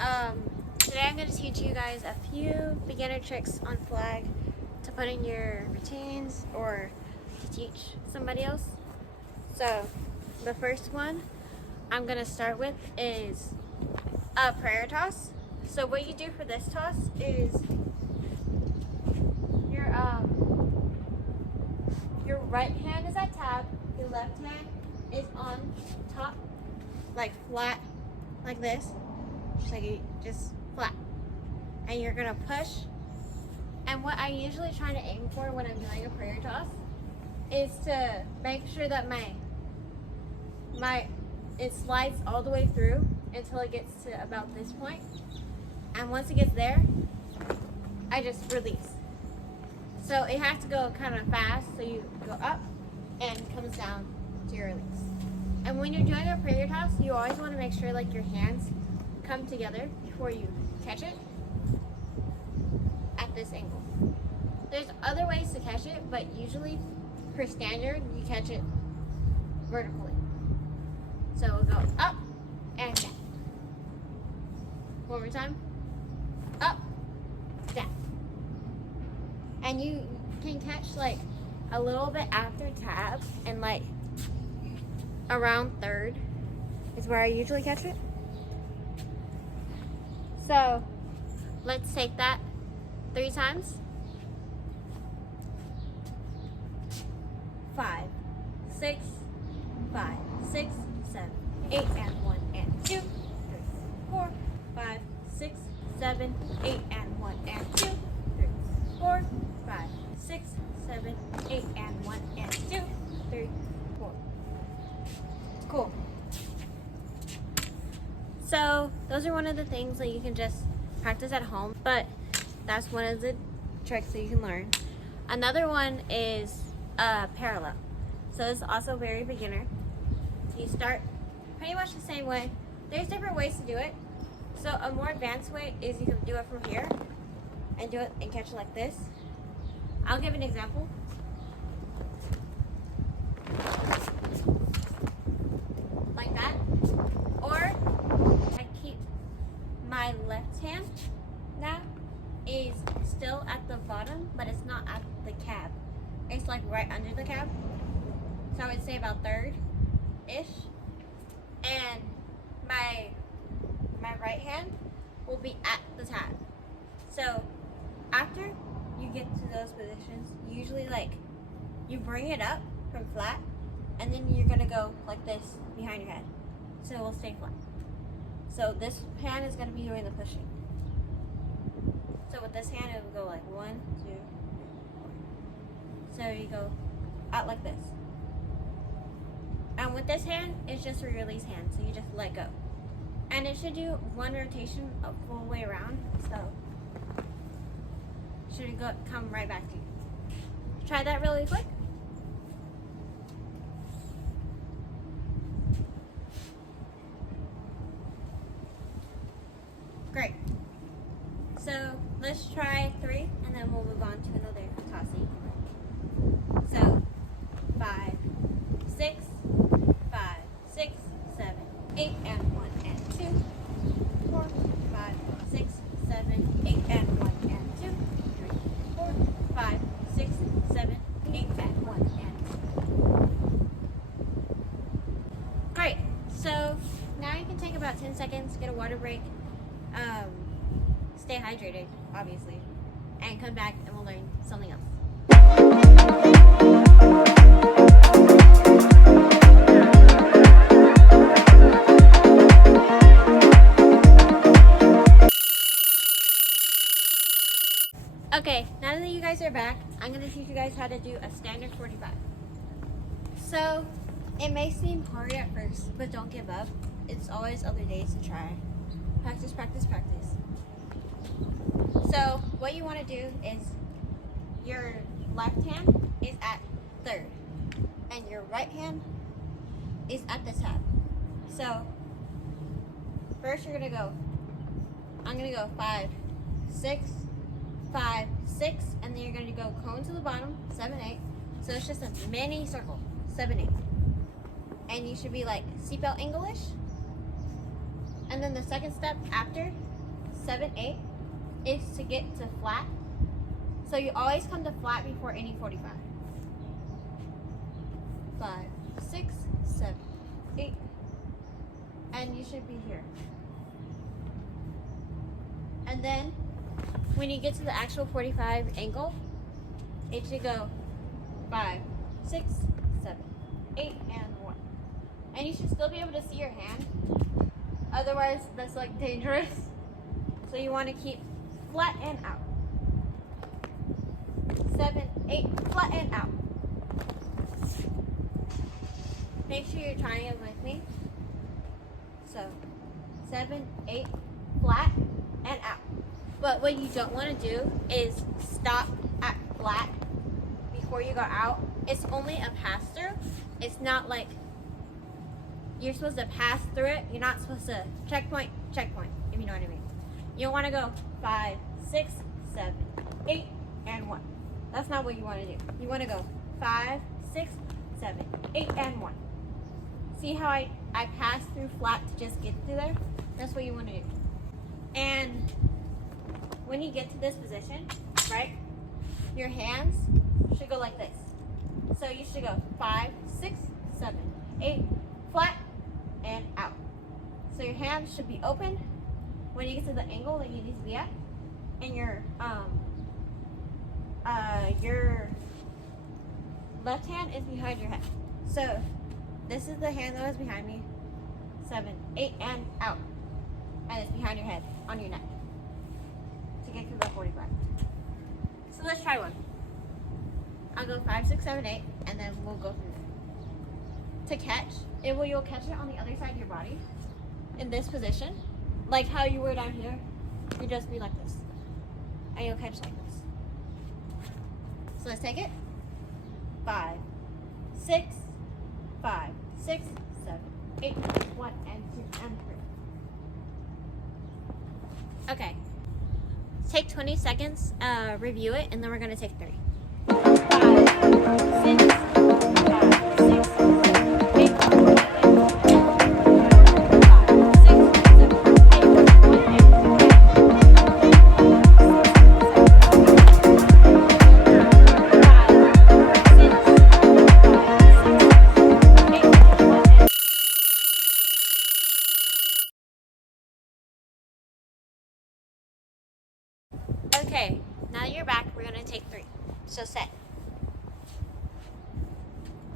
Today I'm going to teach you guys a few beginner tricks on flag to put in your routines or to teach somebody else. So the first one I'm going to start with is a prayer toss. So what you do for this toss is your right hand is at tab, your left hand is on top, like flat, like this, like just flat. And you're gonna push. And what I usually try to aim for when I'm doing a prayer toss is to make sure that it slides all the way through until it gets to about this point. And once it gets there, I just release. So it has to go kind of fast, so you go up and comes down to your release. And when you're doing a prayer toss, you always want to make sure like your hands come together before you catch it at this angle. There's other ways to catch it, but usually for standard, you catch it vertically. So we'll go up and down. One more time. Up, down. And you can catch like a little bit after tab and like around third is where I usually catch it. So let's take that 3 times. 5, 6, 5, 6, 7, 8, and 1, and 2, 3, 4, 5, 6, 7, 8, and 1, and 2, 3, 4, 5, 6, 7, 8, and 1, and 2, 3, 4. Cool. So those are one of the things that you can just practice at home, but that's one of the tricks that you can learn. Another one is parallel. So it's also very beginner. You start pretty much the same way. There's different ways to do it. So a more advanced way is you can do it from here and do it and catch it like this. I'll give an example. Like that. Or I keep my left hand now is still at the bottom, but it's not at the cab. It's like right under the cab. So I would say about third-ish. And my right hand will be at the tab. So after you get to those positions, usually like you bring it up from flat and then you're gonna go like this behind your head. So it will stay flat. So this hand is gonna be doing the pushing. So with this hand it will go like 1, 2, 3, 4. So you go out like this. And with this hand, it's just a release hand, so you just let go. And it should do 1 rotation a full way around, so should come right back to you. Try that really quick. Great. So let's try 3, and then we'll move on to another tossy. So 5, 6, 5, 6, 7, 8, and 1, and 2, 4, 5, 6, 7, 8, and 1, and 2, 3, 4, 5, 6, 7, 8, and 1, and 2. Great. So now you can take about 10 seconds, get a water break, stay hydrated, obviously, and come back and we'll learn something else. Okay, now that you guys are back, I'm going to teach you guys how to do a standard 45. So, it may seem hard at first, but don't give up. It's always other days to try. Practice, practice, practice. So, what you want to do is your left hand is at third, and your right hand is at the tab. So, first you're going to go, I'm going to go 5, 6, 5, 6, and then you're going to go cone to the bottom, 7, 8. So it's just a mini circle, 7, 8. And you should be like seatbelt angle-ish. And then the second step after 7, 8 is to get to flat. So you always come to flat before any 45. 5, 6, 7, 8. And you should be here. And then when you get to the actual 45 angle, it should go 5, 6, 7, 8, and 1. And you should still be able to see your hand. Otherwise, that's like dangerous. So you want to keep flat and out. 7, 8, flat and out. Make sure you're trying it with me. So 7, 8, flat and out. But what you don't want to do is stop at flat before you go out. It's only a pass through. It's not like you're supposed to pass through it. You're not supposed to checkpoint, checkpoint, if you know what I mean. You want to go 5, 6, 7, 8, and 1. That's not what you want to do. You want to go 5, 6, 7, 8, and 1. See how I pass through flat to just get through there? That's what you want to do. And when you get to this position, right, your hands should go like this. So you should go 5, 6, 7, 8, flat, and out. So your hands should be open when you get to the angle that you need to be at, and your left hand is behind your head. So this is the hand that was behind me. 7, 8, and out. And it's behind your head, on your neck, to get through the 45. So let's try one. I'll go 5, 6, 7, 8, and then we'll go through there. To catch, you'll catch it on the other side of your body, in this position, like how you were down here. You just be like this, and you'll catch like this. So let's take it. 5, 6, 5, 6, 7, 8, 1, and 2, and 3. Okay. Take 20 seconds, review it, and then we're gonna take 3. 5, 6, 5, 6, 7, 8, 1, and 2, and 3. 5, 6, 7, 8, 1, and 2, Okay, now that you're back, we're going to take 3. So set.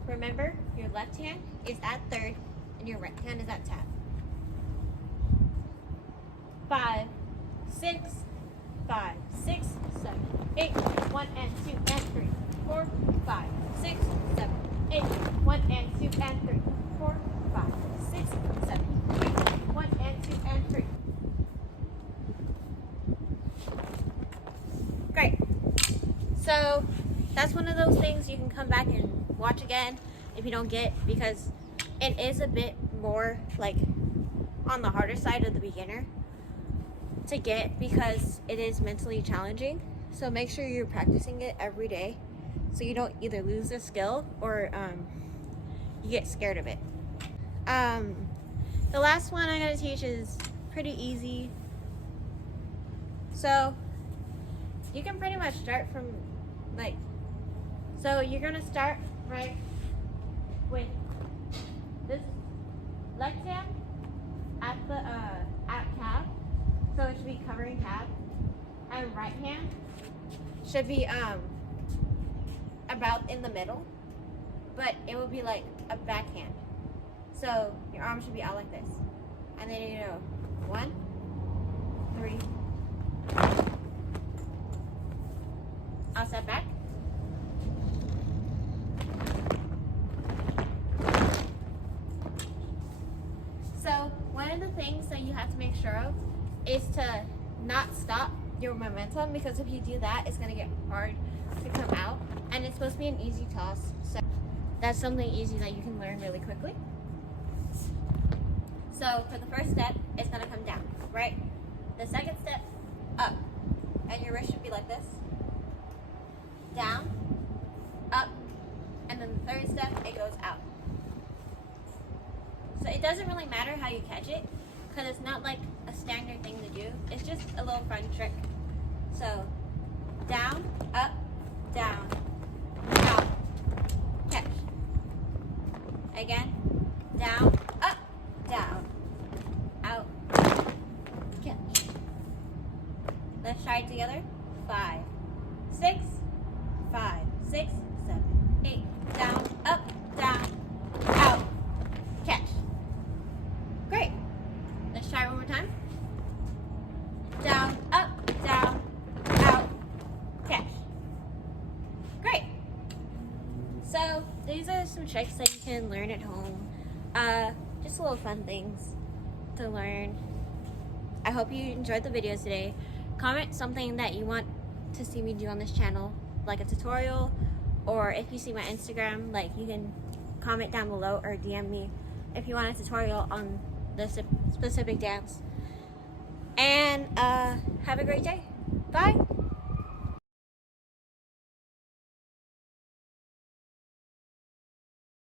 Remember, your left hand is at third and your right hand is at tap. 5, 6, 5, 6, 7, 8, 1, and 2, and 3. 4, 5, 6, 7, 8, 1, and 2, and 3. 4, 5, 6, 7, 8, 1, and 2, and 3. Great. So that's one of those things you can come back and watch again if you don't get, because it is a bit more like on the harder side of the beginner to get, because it is mentally challenging. So make sure you're practicing it every day so you don't either lose the skill or you get scared of it. The last one I'm going to teach is pretty easy. So you can pretty much start from like, so you're going to start right with this left hand at the at cab, so it should be covering cab, and right hand should be about in the middle, but it will be like a backhand. So your arm should be out like this, and then you go 1, 3. I'll step back. So one of the things that you have to make sure of is to not stop your momentum, because if you do that, it's going to get hard to come out, and it's supposed to be an easy toss. So that's something easy that you can learn really quickly. So for the first step, it's going to come down, right? The second step, up, and your wrist should be like this. Down, up, and then the third step, it goes out. So it doesn't really matter how you catch it. because it's not like a standard thing to do. It's just a little fun trick. So, down, up, down, out, catch. Again, down, up, down, out, catch. Let's try it together. 5, 6, 5, 6, 7, 8. Down, up, down, out, catch. Great. Let's try it one more time. Down, up, down, out, catch. Great. So these are some tricks that you can learn at home. Just little fun things to learn. I hope you enjoyed the video today. Comment something that you want to see me do on this channel, like a tutorial, or if you see my Instagram, like you can comment down below or DM me if you want a tutorial on the specific dance. And have a great day. Bye.